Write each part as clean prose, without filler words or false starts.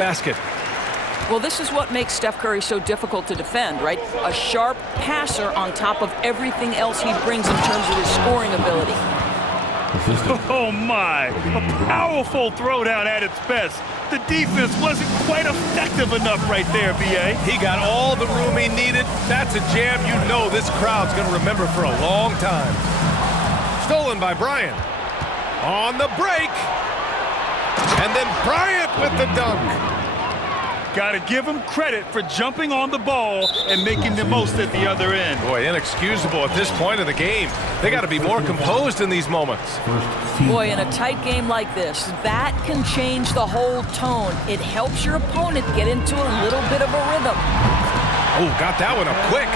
basket. Well, this is what makes Steph Curry so difficult to defend, right? A sharp passer on top of everything else he brings in terms of his scoring ability. Oh, my. A powerful throwdown at its best. The defense wasn't quite effective enough right there, B.A. He got all the room he needed. That's a jam you know this crowd's going to remember for a long time. Stolen by Bryant. On the break. And then Bryant with the dunk. Got to give him credit for jumping on the ball and making the most at the other end. Boy, inexcusable at this point in the game. They got to be more composed in these moments. Boy, in a tight game like this, that can change the whole tone. It helps your opponent get into a little bit of a rhythm. Oh, got that one up quick.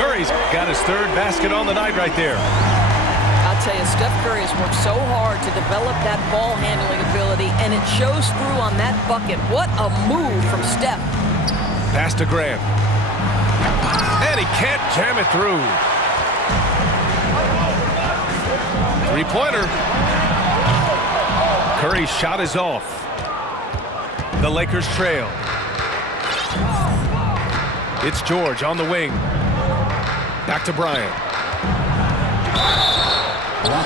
Curry's got his third basket on the night right there. I'll tell you, Steph Curry has worked so hard to develop that ball handling ability, and it shows through on that bucket. What a move from Steph. Pass to Grant. And he can't jam it through. Three-pointer. Curry's shot is off. The Lakers trail. It's George on the wing. Back to Bryant.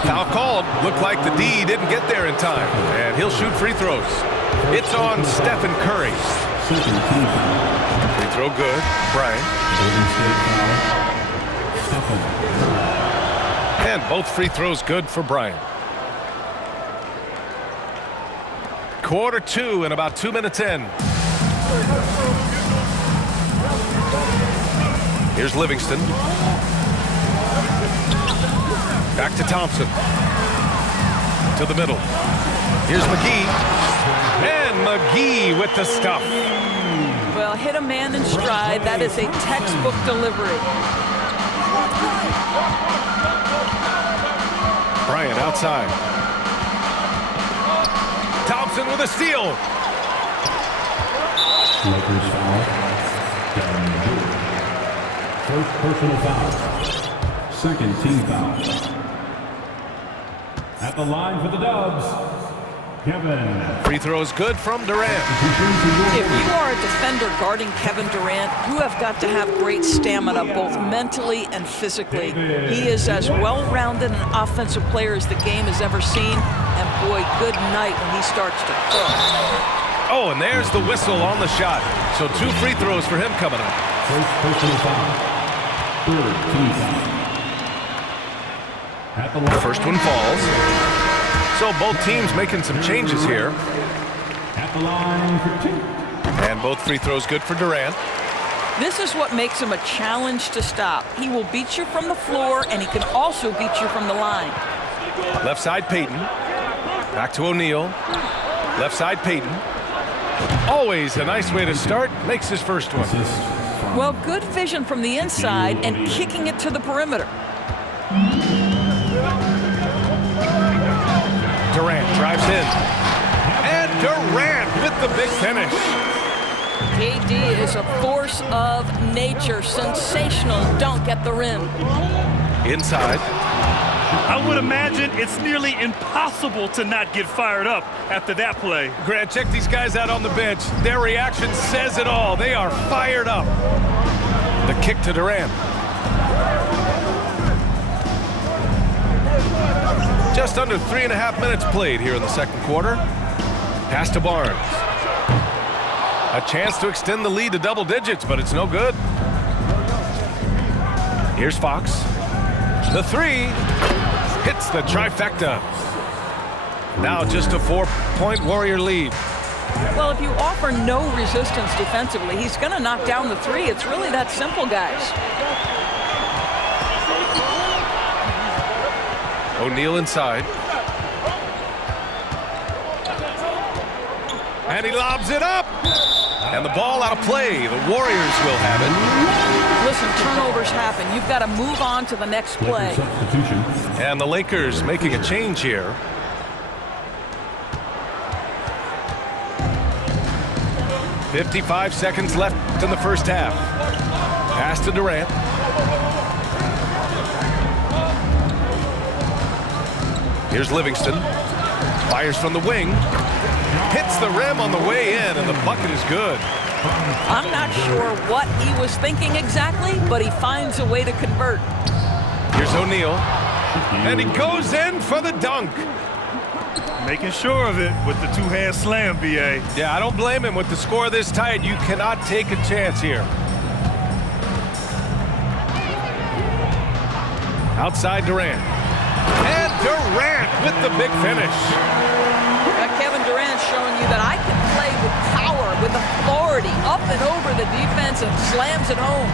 Foul called. Looked like the D didn't get there in time. And he'll shoot free throws. It's on Stephen Curry. Free throw good. Bryant. And both free throws good for Bryant. Quarter two and about 2 minutes in. Here's Livingston. Back to Thompson. To the middle. Here's McGee. And McGee with the stuff. Well, hit a man in stride. That is a textbook delivery. Bryant outside. Thompson with a steal. Lakers foul. First personal foul. Second team foul. At the line for the Dubs, Kevin. Free throw is good from Durant. If you are a defender guarding Kevin Durant, you have got to have great stamina, both mentally and physically. He is as well-rounded an offensive player as the game has ever seen. And boy, good night when he starts to cook. Oh, and there's the whistle on the shot. So 2 free throws for him coming up. First personal foul. Third team foul. At the line. First one falls. So both teams making some changes here. At the line for 2. And both free throws good for Durant. This is what makes him a challenge to stop. He will beat you from the floor, and he can also beat you from the line. Left side Payton. Back to O'Neal. Left side Payton. Always a nice way to start. Makes his first one. Well, good vision from the inside and kicking it to the perimeter. Durant drives in. And Durant with the big finish. KD is a force of nature. Sensational dunk at the rim. Inside. I would imagine it's nearly impossible to not get fired up after that play. Grant, check these guys out on the bench. Their reaction says it all. They are fired up. The kick to Durant. Just under 3.5 minutes played here in the second quarter. Pass to Barnes. A chance to extend the lead to double digits, but it's no good. Here's Fox. The three hits the trifecta. Now just a 4-point Warrior lead. Well, if you offer no resistance defensively, he's going to knock down the three. It's really that simple, guys. O'Neal inside. And he lobs it up. And the ball out of play. The Warriors will have it. Listen, turnovers happen. You've got to move on to the next play. Substitution. And the Lakers making a change here. .55 seconds left in the first half. Pass to Durant. Here's Livingston. Fires from the wing. Hits the rim on the way in, and the bucket is good. I'm not sure what he was thinking exactly, but he finds a way to convert. Here's O'Neal, and he goes in for the dunk. Making sure of it with the two-hand slam, B.A. Yeah, I don't blame him. With the score this tight, you cannot take a chance here. Outside Durant. And Durant with the big finish. Kevin Durant showing you that I can play with power, with authority, up and over the defense and slams it home.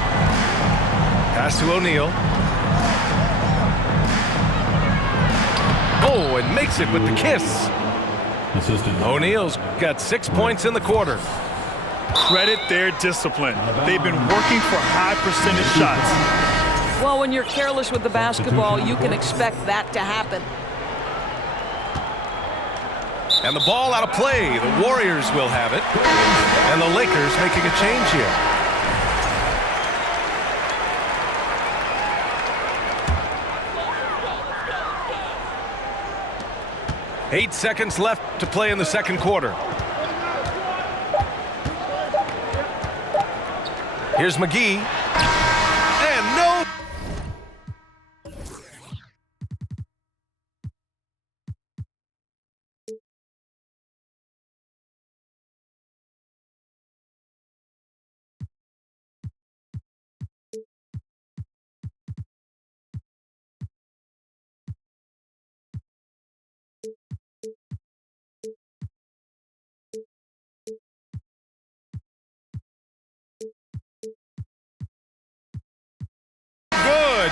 Pass to O'Neal. Oh, and makes it with the kiss. O'Neal's got 6 points in the quarter. Credit their discipline. They've been working for high percentage shots. Well, when you're careless with the basketball, you can expect that to happen. And the ball out of play. The Warriors will have it. And the Lakers making a change here. 8 seconds left to play in the second quarter. Here's McGee. And no.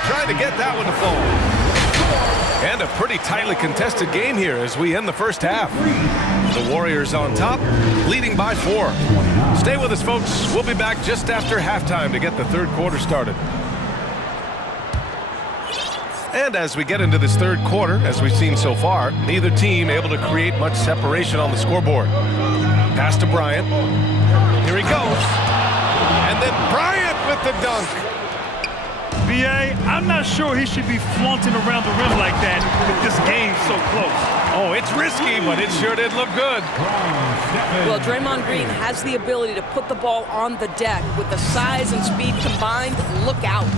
Trying to get that one to fall. And a pretty tightly contested game here as we end the first half. The Warriors on top, leading by 4. Stay with us, folks. We'll be back just after halftime to get the third quarter started. And as we get into this third quarter, as we've seen so far, neither team able to create much separation on the scoreboard. Pass to Bryant. Here he goes. And then Bryant with the dunk. B.A., I'm not sure he should be flaunting around the rim like that with this game so close. Oh, it's risky, but it sure did look good. Well, Draymond Green has the ability to put the ball on the deck. With the size and speed combined, look out.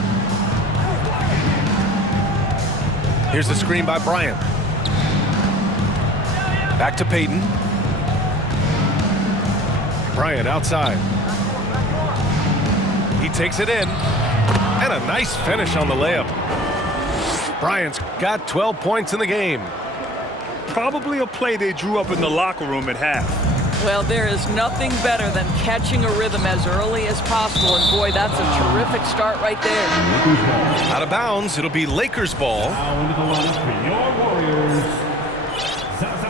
Here's the screen by Bryant. Back to Payton. Bryant outside. He takes it in. And a nice finish on the layup. Bryant's got 12 points in the game. Probably a play they drew up in the locker room at half. Well, there is nothing better than catching a rhythm as early as possible. And boy, that's a terrific start right there. Out of bounds, it'll be Lakers ball. Now into the line for your Warriors, Zaza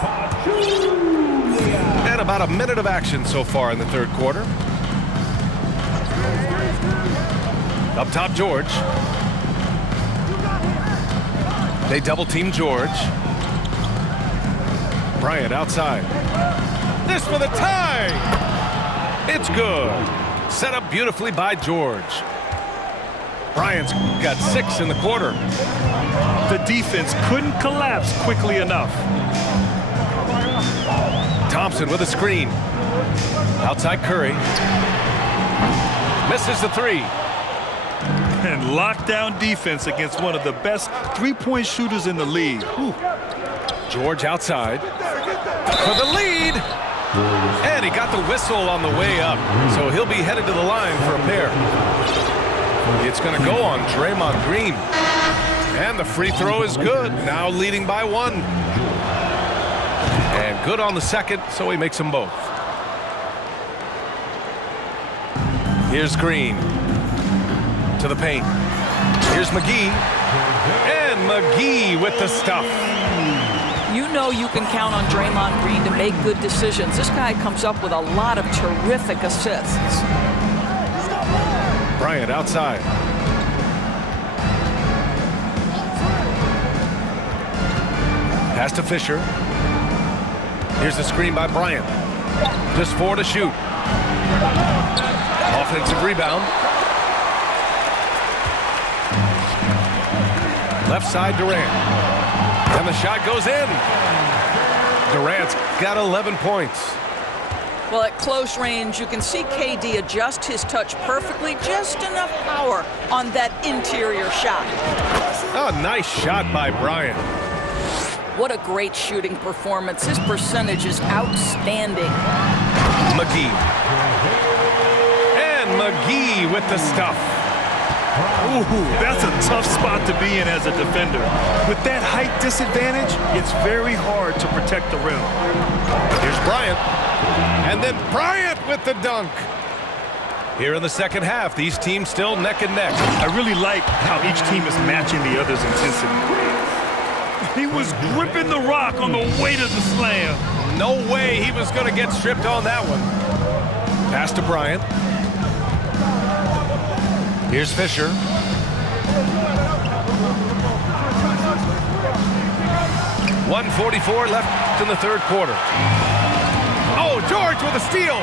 Pachulia. And about a minute of action so far in the third quarter. Up top, George. They double team George. Bryant outside. This for the tie. It's good. Set up beautifully by George. Bryant's got 6 in the quarter. The defense couldn't collapse quickly enough. Thompson with a screen. Outside Curry. Misses the 3. And lockdown defense against one of the best three-point shooters in the league. Ooh. George outside for the lead. And he got the whistle on the way up. So he'll be headed to the line for a pair. It's going to go on Draymond Green. And the free throw is good. Now leading by 1. And good on the second, so he makes them both. Here's Green. To the paint. Here's McGee. And McGee with the stuff. You know you can count on Draymond Green to make good decisions. This guy comes up with a lot of terrific assists. Bryant outside. Pass to Fisher. Here's the screen by Bryant. Just 4 to shoot. Offensive rebound. Left side Durant. And the shot goes in. Durant's got 11 points. Well, at close range, you can see KD adjust his touch perfectly, just enough power on that interior shot. Oh, nice shot by Bryant. What a great shooting performance. His percentage is outstanding. McGee. And McGee with the stuff. Ooh, that's a tough spot to be in as a defender. With that height disadvantage, it's very hard to protect the rim. Here's Bryant. And then Bryant with the dunk. Here in the second half, these teams still neck and neck. I really like how each team is matching the other's intensity. He was gripping the rock on the way to the slam. No way he was going to get stripped on that one. Pass to Bryant. Here's Fisher. .144 left in the third quarter. Oh, George with a steal.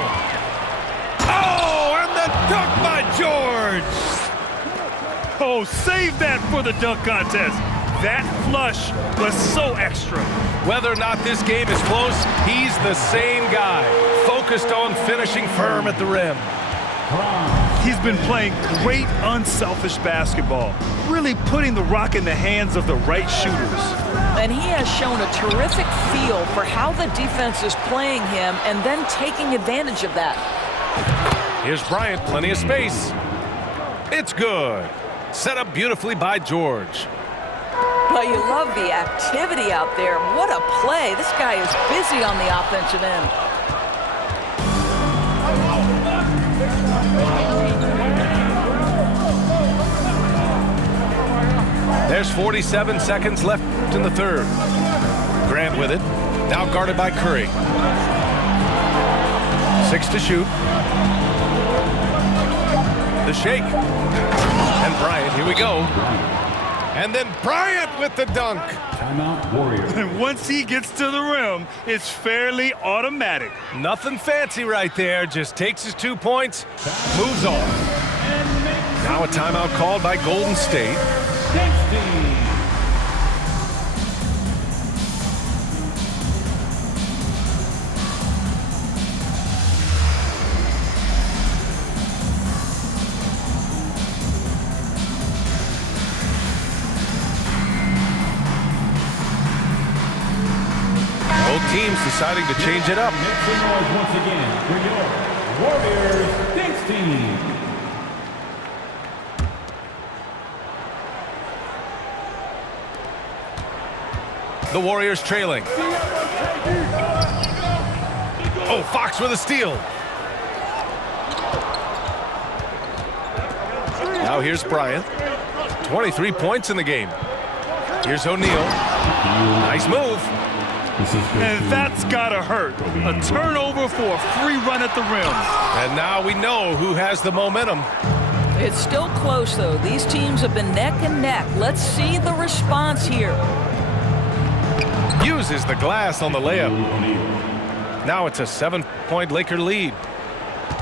Oh, and the dunk by George. Oh, save that for the dunk contest. That flush was so extra. Whether or not this game is close, he's the same guy, focused on finishing firm at the rim. He's been playing great, unselfish basketball, really putting the rock in the hands of the right shooters. And he has shown a terrific feel for how the defense is playing him and then taking advantage of that. Here's Bryant, plenty of space. It's good. Set up beautifully by George. But you love the activity out there. What a play. This guy is busy on the offensive end. There's 47 seconds left in the third. Grant with it. Now guarded by Curry. 6 to shoot. The shake. And Bryant, here we go. And then Bryant with the dunk. Timeout, Warriors. And once he gets to the rim, it's fairly automatic. Nothing fancy right there. Just takes his 2 points, moves on. Now a timeout called by Golden State. Both teams deciding to change it up. Make some noise once again for your Warriors Dance Team. The Warriors trailing. Oh, Fox with a steal. Now here's Bryant. 23 points in the game. Here's O'Neal. Nice move. And that's gotta hurt. A turnover for a free run at the rim. And now we know who has the momentum. It's still close, though. These teams have been neck and neck. Let's see the response here. Uses the glass on the layup. Now it's a 7-point Laker lead.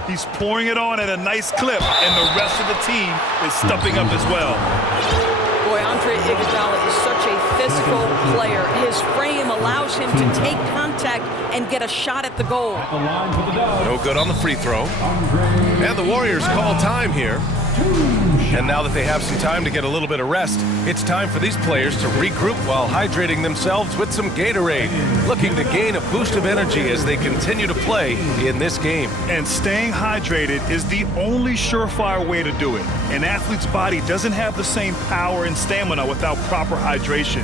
He's pouring it on at a nice clip, and the rest of the team is stepping up as well. Boy, Andre Iguodala is such a physical player. His frame allows him to take contact and get a shot at the goal. No good on the free throw. And the Warriors call time here. And now that they have some time to get a little bit of rest, it's time for these players to regroup while hydrating themselves with some Gatorade, looking to gain a boost of energy as they continue to play in this game. And staying hydrated is the only surefire way to do it. An athlete's body doesn't have the same power and stamina without proper hydration.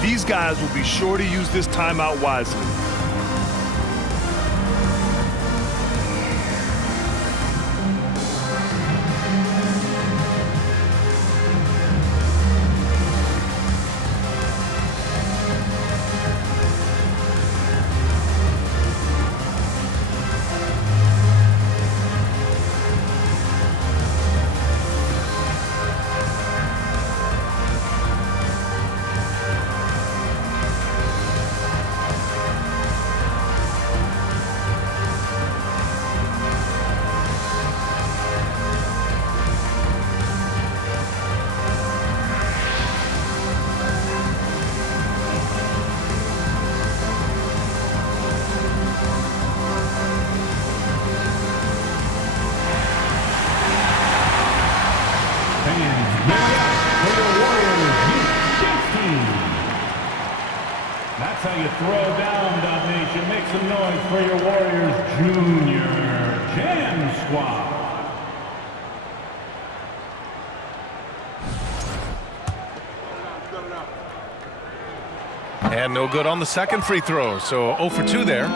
These guys will be sure to use this timeout wisely. the Throwdown Nation, make some noise for your Warriors Junior Jam Squad. And no good on the second free throw, so 0 for 2 there.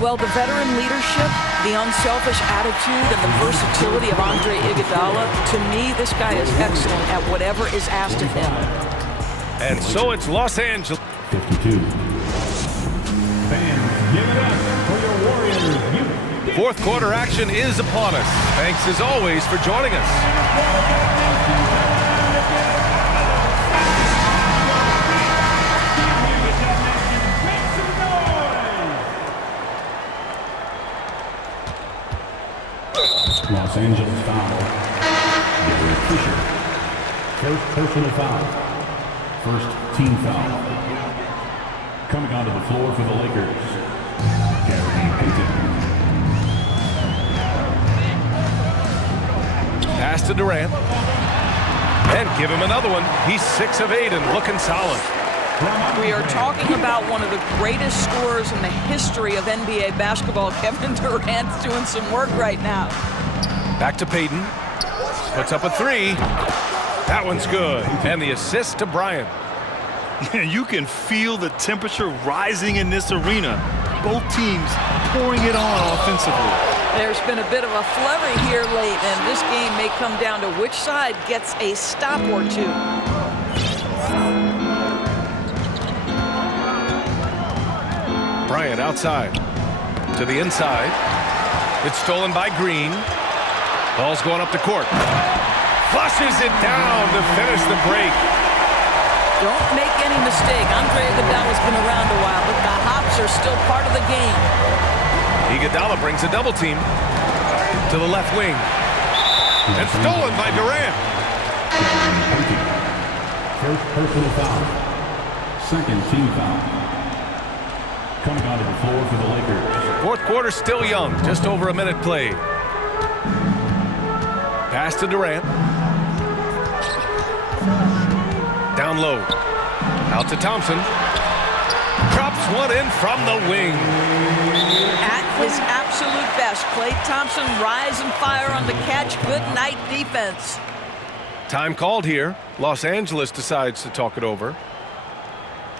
Well, the veteran leadership, the unselfish attitude, and the versatility of Andre Iguodala, to me, this guy is excellent at whatever is asked of him. And so it's Los Angeles. 52. Fans, give it up for your Warriors. Fourth quarter action is upon us. Thanks as always for joining us. Los Angeles foul. Derek Fisher. First personal foul. First team foul. Coming onto the floor for the Lakers, Gary Payton. Pass to Durant. And give him another one. He's 6 of 8 and looking solid. We are talking about one of the greatest scorers in the history of NBA basketball. Kevin Durant's doing some work right now. Back to Payton. Puts up a 3. That one's good. And the assist to Bryant. You can feel the temperature rising in this arena. Both teams pouring it on offensively. There's been a bit of a flurry here late, and this game may come down to which side gets a stop or two. Bryant outside. To the inside. It's stolen by Green. Ball's going up the court. Flushes it down to finish the break. Don't make any mistake. Andre Iguodala's been around a while, but the hops are still part of the game. Iguodala brings a double team to the left wing. And stolen by Durant. First personal foul. Second team foul. Coming onto the floor for the Lakers. Fourth quarter still young. Just over a minute played. Pass to Durant. Down low. Out to Thompson. Drops one in from the wing. At his absolute best, Klay Thompson rise and fire on the catch. Good night defense. Time called here. Los Angeles decides to talk it over.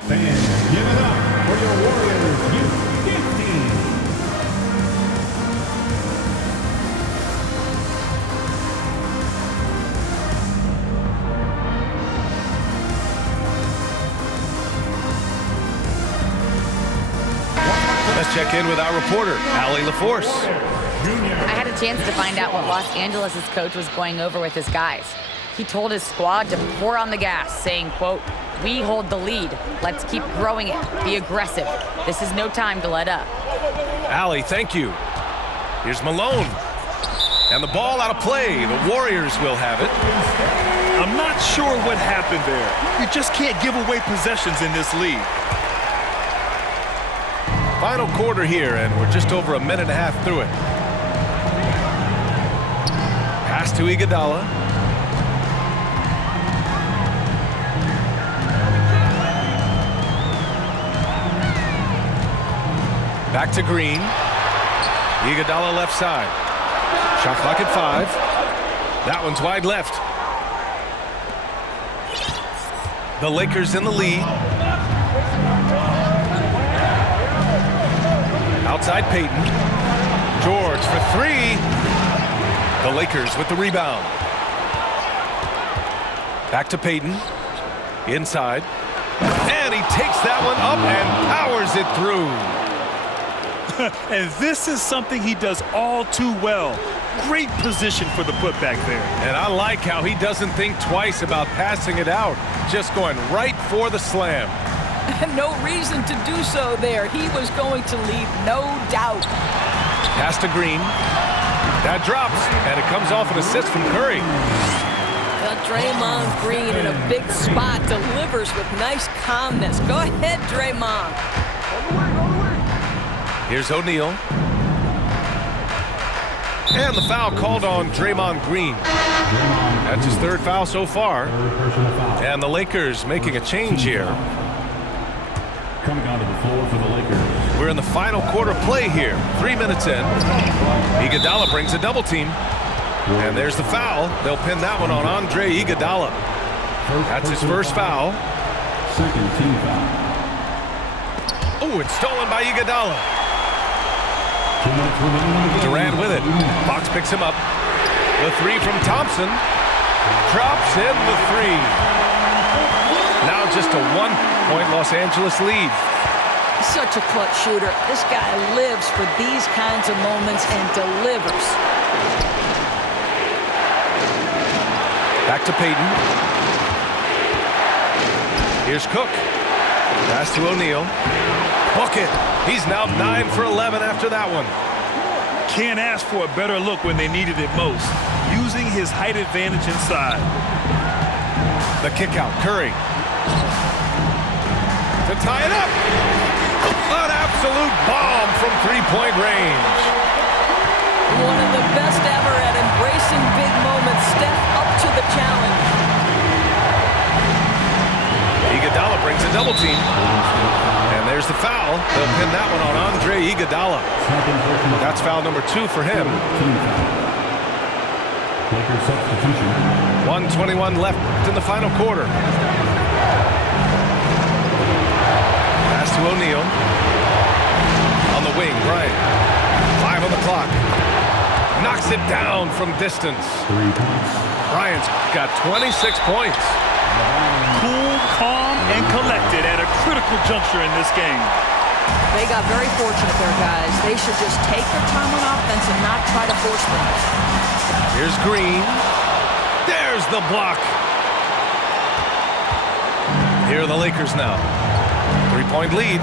Fans, give it up for your Warriors U15. Let's check in with our reporter, Allie LaForce. I had a chance to find out what Los Angeles' coach was going over with his guys. He told his squad to pour on the gas, saying, quote, "We hold the lead. Let's keep growing it. Be aggressive. This is no time to let up." Allie, thank you. Here's Malone. And the ball out of play. The Warriors will have it. I'm not sure what happened there. You just can't give away possessions in this league. Final quarter here, and we're just over a minute and a half through it. Pass to Iguodala. Back to Green. Iguodala left side. Shot clock at 5. That one's wide left. The Lakers in the lead. Outside Payton. George for 3. The Lakers with the rebound. Back to Payton. Inside. And he takes that one up and powers it through. And this is something he does all too well. Great position for the putback there. And I like how he doesn't think twice about passing it out. Just going right for the slam. No reason to do so there. He was going to leave, no doubt. Pass to Green. That drops, and it comes off an assist from Curry. Well, Draymond Green in a big spot delivers with nice calmness. Go ahead, Draymond. Here's O'Neal. And the foul called on Draymond Green. That's his third foul so far. And the Lakers making a change here. Coming onto the floor for the Lakers. We're in the final quarter play here. 3 minutes in. Iguodala brings a double team. And there's the foul. They'll pin that one on Andre Iguodala. That's his first foul. Second team foul. Oh, it's stolen by Iguodala. 2 minutes remaining. Durant with it. Fox picks him up. The three from Thompson. Drops in the three. Now just a 1-point Los Angeles lead. Such a clutch shooter. This guy lives for these kinds of moments and delivers. Back to Payton. Here's Cook. Pass to O'Neal. Book it. He's now 9 for 11 after that one. Can't ask for a better look when they needed it most. Using his height advantage inside. The kick out. Curry. To tie it up. An absolute bomb from three-point range. One of the best ever at embracing big moments. Step up to the challenge. Iguodala brings a double team. And there's the foul. They'll pin that one on Andre Iguodala. That's foul number 2 for him. Lakers substitution. 1:21 left in the final quarter. Pass to O'Neal. On the wing, Bryant. 5 on the clock. Knocks it down from distance. 3 points. Bryant's got 26 points. Cool, calm, and collected at a critical juncture in this game. They got very fortunate there, guys. They should just take their time on offense and not try to force things. Here's Green. There's the block. Here are the Lakers now. 3-point lead.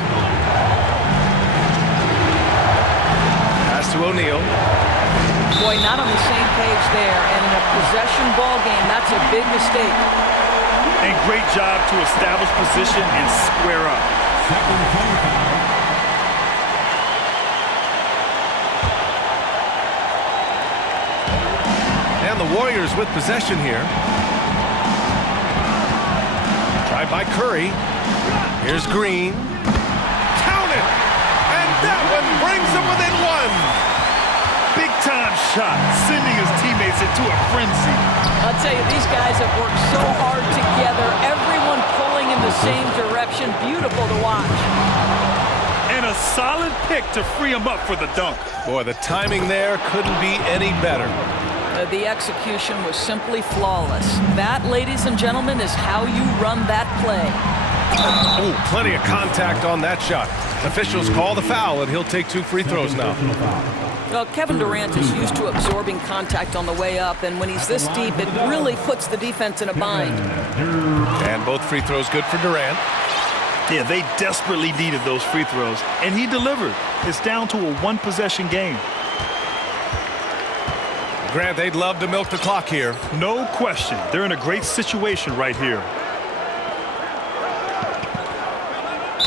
Pass to O'Neal. Boy, not on the same page there. And in a possession ball game, that's a big mistake. And great job to establish position and square up. Second team foul. And the Warriors with possession here. Tried by Curry. Here's Green. Count it! And that one brings them within 1. Big-time shot, sending his teammates into a frenzy. I'll tell you, these guys have worked so hard together. Everyone pulling in the same direction. Beautiful to watch. And a solid pick to free him up for the dunk. Boy, the timing there couldn't be any better. The execution was simply flawless. That, ladies and gentlemen, is how you run that play. Oh, plenty of contact on that shot. Officials call the foul, and he'll take 2 free throws now. Well, Kevin Durant is used to absorbing contact on the way up, and when he's this deep, it really puts the defense in a bind. And both free throws good for Durant. Yeah, they desperately needed those free throws, and he delivered. It's down to a 1-possession game. Grant, they'd love to milk the clock here. No question. They're in a great situation right here.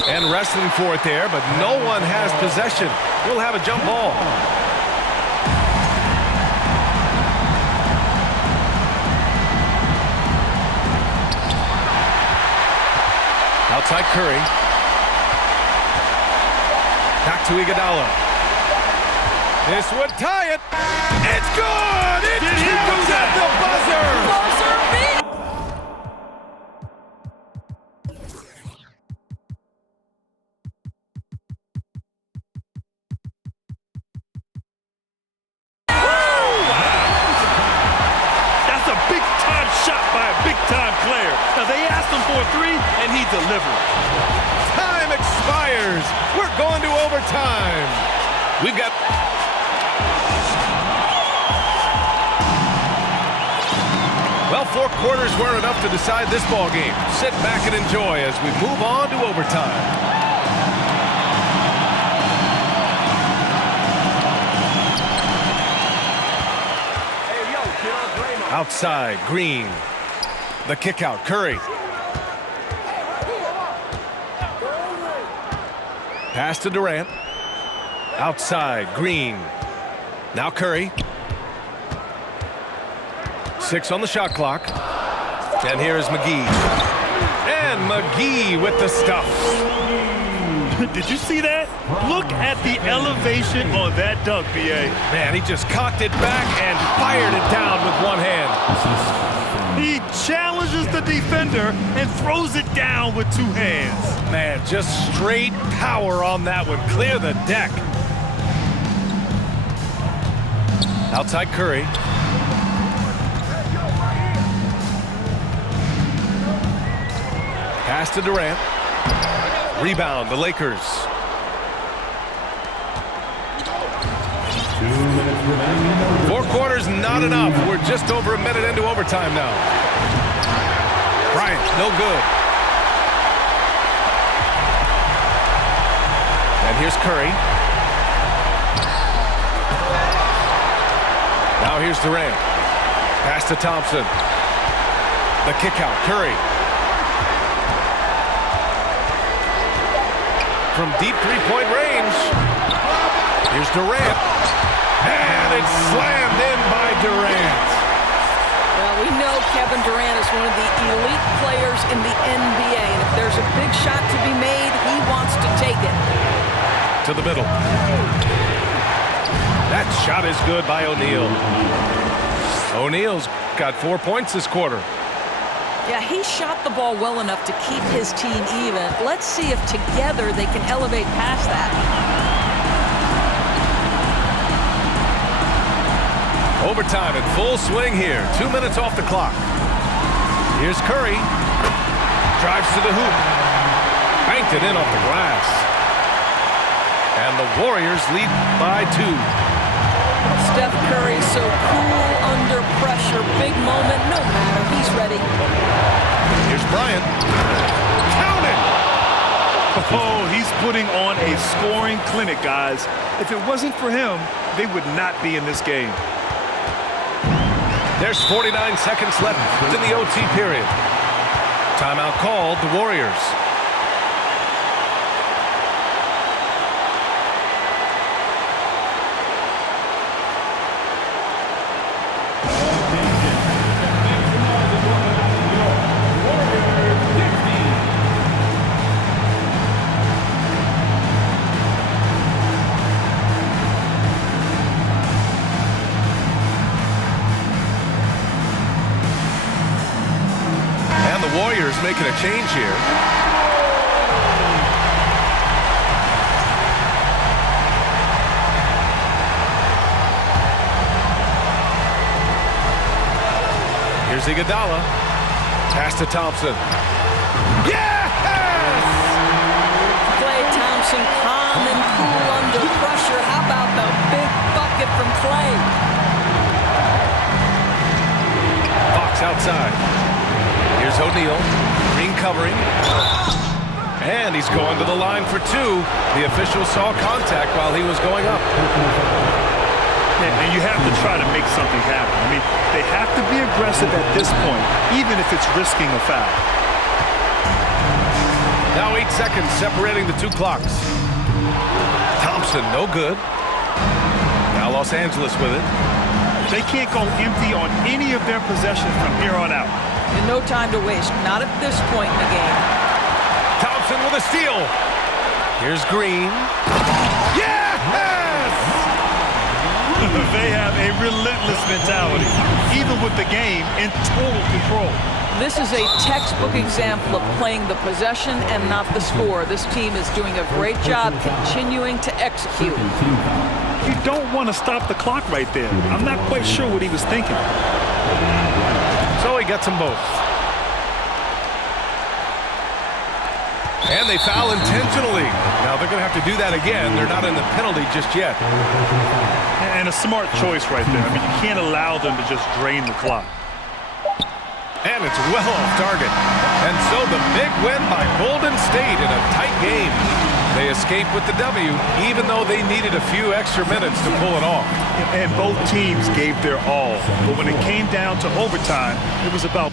And wrestling for it there, but no one has possession. We'll have a jump ball. Outside Curry. Back to Iguodala. This would tie it. It's good! It counts at the buzzer! Buzzer beat! That's a big-time shot by a big-time player. Now, they asked him for a 3, and he delivered. Time expires. We're going to overtime. We've got... Well, 4 quarters weren't enough to decide this ball game. Sit back and enjoy as we move on to overtime. Outside, Green. The kick out, Curry. Pass to Durant. Outside, Green. Now Curry. 6 on the shot clock. And here is McGee. And McGee with the stuff. Did you see that? Look at the elevation on that dunk, B.A. Man, he just cocked it back and fired it down with one hand. He challenges the defender and throws it down with two hands. Man, just straight power on that one. Clear the deck. Outside Curry. Pass to Durant. Rebound, the Lakers. 2 minutes remaining. 4 quarters, not enough. We're just over a minute into overtime now. Bryant, no good. And here's Curry. Now here's Durant. Pass to Thompson. The kick out, Curry. From deep three-point range. Here's Durant. And it's slammed in by Durant. Well, we know Kevin Durant is one of the elite players in the NBA, and if there's a big shot to be made, he wants to take it. To the middle. That shot is good by O'Neal. O'Neal's got 4 points this quarter. Yeah, he shot the ball well enough to keep his team even. Let's see if together they can elevate past that. Overtime in full swing here. 2 minutes off the clock. Here's Curry. Drives to the hoop. Banked it in off the glass. And the Warriors lead by 2. Steph Curry so cool under pressure. Big moment, no matter. He's ready. Here's Bryant. Count it! Oh, he's putting on a scoring clinic, guys. If it wasn't for him, they would not be in this game. There's 49 seconds left in the OT period. Timeout called, the Warriors. Warriors making a change here. Here's Iguodala. Pass to Thompson. Yes! Klay Thompson calm and cool under pressure. How about the big bucket from Klay? Fox outside. Here's O'Neal, green covering, and he's going to the line for 2. The official saw contact while he was going up. And you have to try to make something happen. I mean, they have to be aggressive at this point, even if it's risking a foul. Now 8 seconds separating the 2 clocks. Thompson, no good. Now Los Angeles with it. They can't go empty on any of their possessions from here on out. And no time to waste, not at this point in the game. Thompson with a steal. Here's Green. Yes! They have a relentless mentality, even with the game in total control. This is a textbook example of playing the possession and not the score. This team is doing a great job continuing to execute. You don't want to stop the clock right there. I'm not quite sure what he was thinking. So he gets them both. And they foul intentionally. Now they're going to have to do that again. They're not in the penalty just yet. And a smart choice right there. I mean, you can't allow them to just drain the clock. And it's well off target. And so the big win by Golden State in a tight game. They escaped with the W, even though they needed a few extra minutes to pull it off. And both teams gave their all. But when it came down to overtime, it was about